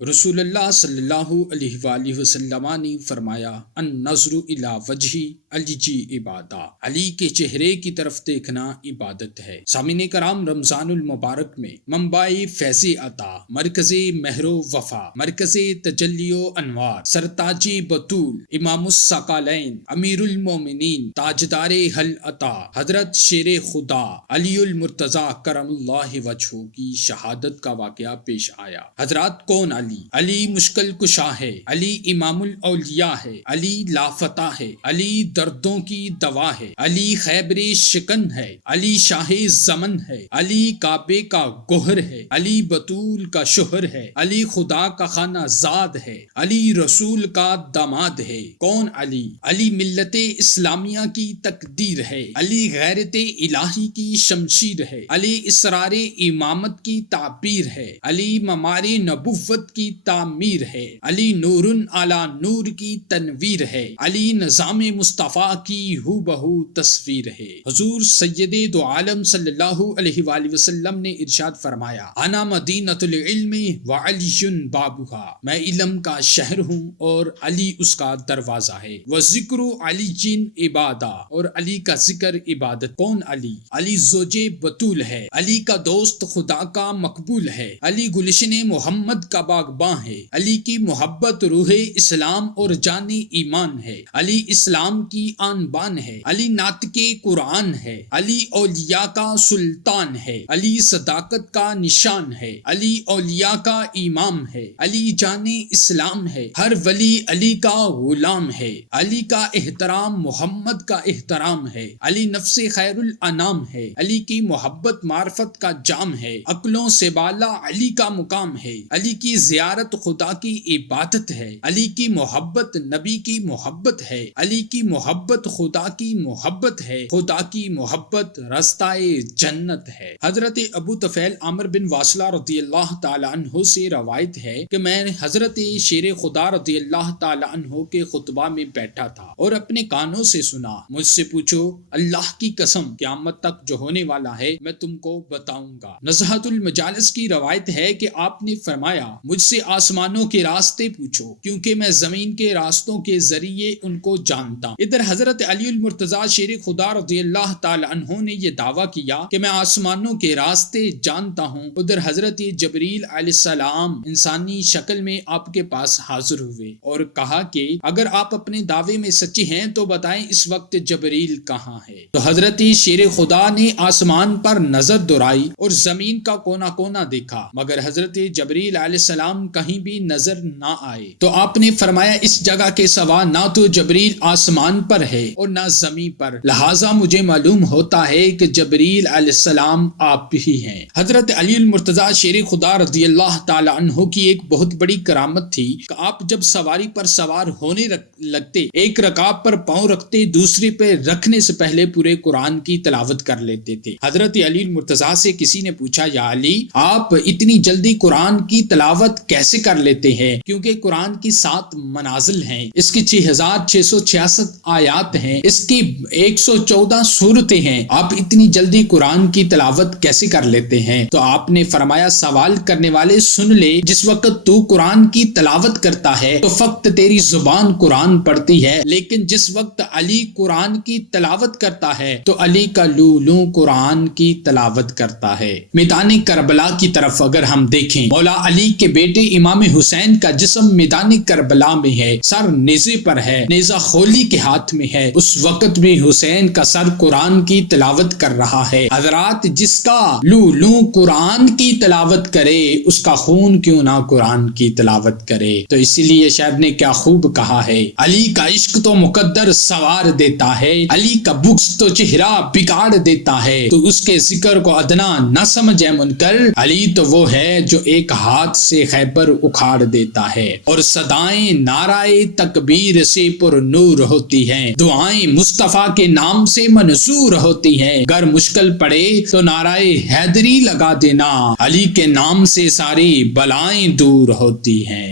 رسول اللہ صلی اللہ علیہ وآلہ وسلم نے فرمایا النظر الی وجہ علی جی عبادہ، علی کے چہرے کی طرف دیکھنا عبادت ہے۔ سامعین کرام، رمضان المبارک میں منبع فیض عطا، مرکز مہر و وفا، مرکز تجلی و انوار، سرتاج بطول، امام الثقلین، امیر المومنین، تاجدار حل عطا، حضرت شیر خدا علی المرتضی کرم اللہ وجہہ کی شہادت کا واقعہ پیش آیا۔ حضرات، کون علی مشکل کشا ہے، علی امام الاولیاء ہے، علی لافتہ ہے، علی دردوں کی دوا ہے، علی خیبر شکن ہے، علی شاہ زمن ہے، علی کعبے کا گوہر ہے، علی بطول کا شوہر ہے، علی خدا کا خانہ زاد ہے، علی رسول کا داماد ہے۔ کون علی ملت اسلامیہ کی تقدیر ہے، علی غیرت الہی کی شمشیر ہے، علی اسرار امامت کی تعبیر ہے، علی ممار نبوت کی تعمیر ہے، علی نور علی نور کی تنویر ہے، علی نظام مصطفیٰ کی ہو بہو تصویر ہے۔ حضور سید دو عالم صلی اللہ علیہ وآلہ وسلم نے ارشاد فرمایا، انا مدینۃ العلم وعلی بابھا، میں علم کا شہر ہوں اور علی اس کا دروازہ ہے۔ وذکر علی جن عبادہ، اور علی کا ذکر عبادت۔ کون علی زوج بطول ہے، علی کا دوست خدا کا مقبول ہے، علی گلشن محمد کا باغباں ہے، علی کی محبت روح اسلام اور جان ایمان ہے، علی اسلام کی آن بان ہے، علی ناطق قرآن ہے، علی اولیاء کا سلطان ہے، علی صداقت کا نشان ہے، علی اولیاء کا امام ہے، علی جان اسلام ہے، ہر ولی علی کا غلام ہے، علی کا احترام محمد کا احترام ہے، علی نفس خیر الانام ہے، علی کی محبت معرفت کا جام ہے، عقلوں سے بالا علی کا مقام ہے، علی کی زیارت خدا کی عبادت ہے، علی کی محبت نبی کی محبت ہے، علی کی محبت خدا کی محبت ہے، خدا کی محبت رستہ جنت ہے۔ حضرت ابو طفیل عامر بن واصلہ رضی اللہ تعالی عنہ سے روایت ہے کہ میں حضرت شیر خدا رضی اللہ تعالی عنہ کے خطبہ میں بیٹھا تھا اور اپنے کانوں سے سنا، مجھ سے پوچھو، اللہ کی قسم قیامت تک جو ہونے والا ہے میں تم کو بتاؤں گا۔ نزہۃ المجالس کی روایت ہے کہ آپ نے فرمایا، مجھ سے آسمانوں کے راستے پوچھو کیونکہ میں زمین کے راستوں کے ذریعے ان کو جانتا ہوں۔ ادھر حضرت علی المرتضی شیر خدا رضی اللہ تعالی عنہ نے یہ دعویٰ کیا کہ میں آسمانوں کے راستے جانتا ہوں۔ ادھر حضرت جبریل علیہ السلام انسانی شکل میں آپ کے پاس حاضر ہوئے اور کہا کہ اگر آپ اپنے دعوے میں سچے ہیں تو بتائیں اس وقت جبریل کہاں ہے؟ تو حضرت شیر خدا نے آسمان پر نظر دوڑائی اور زمین کا کونا کونا دیکھا، مگر حضرت جبریل علیہ السلام کہیں بھی نظر نہ آئے۔ تو آپ نے فرمایا، اس جگہ کے سوا نہ تو جبریل آسمان پر ہے اور نہ زمین پر، لہٰذا مجھے معلوم ہوتا ہے کہ جبریل علیہ السلام آپ ہی ہیں۔ حضرت علی المرتضی شیر خدا رضی اللہ تعالی عنہ کی ایک بہت بڑی کرامت تھی کہ آپ جب سواری پر سوار ہونے لگتے، ایک رکاب پر پاؤں رکھتے، دوسری پہ رکھنے سے پہلے پورے قرآن کی تلاوت کر لیتے تھے۔ حضرت علی المرتضی سے کسی نے پوچھا، یا علی، آپ اتنی جلدی قرآن کی تلاوت کیسے کر لیتے ہیں؟ کیونکہ قرآن کی 7 منازل ہیں، اس کی 6666 آیات ہیں، اس کی 114 سورتیں ہیں، آپ اتنی جلدی قرآن کی تلاوت کیسے کر لیتے ہیں؟ تو آپ نے فرمایا، سوال کرنے والے سن لے، جس وقت تو قرآن کی تلاوت کرتا ہے تو فقط تیری زبان قرآن پڑھتی ہے، لیکن جس وقت علی قرآن کی تلاوت کرتا ہے تو علی کا لولو قرآن کی تلاوت کرتا ہے۔ میدان کربلا کی طرف اگر ہم دیکھیں، مولا علی کے بیٹے امام حسین کا جسم میدان کربلا میں ہے، سر نیزے پر ہے، نیزہ خولی کے ہاتھ میں ہے، اس وقت بھی حسین کا سر قرآن کی تلاوت کر رہا ہے۔ حضرات، جس کا لولو قرآن کی تلاوت کرے اس کا خون کیوں نہ قرآن کی تلاوت کرے؟ تو اسی لیے شاعر نے کیا خوب کہا ہے، علی کا عشق تو مقدر سوار دیتا ہے، علی کا بغض تو چہرہ بگاڑ دیتا ہے، تو اس کے ذکر کو ادنا نہ سمجھے منکر، علی تو وہ ہے جو ایک ہاتھ سے خیبر اکھاڑ دیتا ہے۔ اور صدائیں نعرہ تکبیر سے پر نور ہوتی ہیں، دعائیں مصطفیٰ کے نام سے منصور ہوتی ہیں، اگر مشکل پڑے تو نعرہ حیدری لگا دینا، علی کے نام سے ساری بلائیں دور ہوتی ہیں۔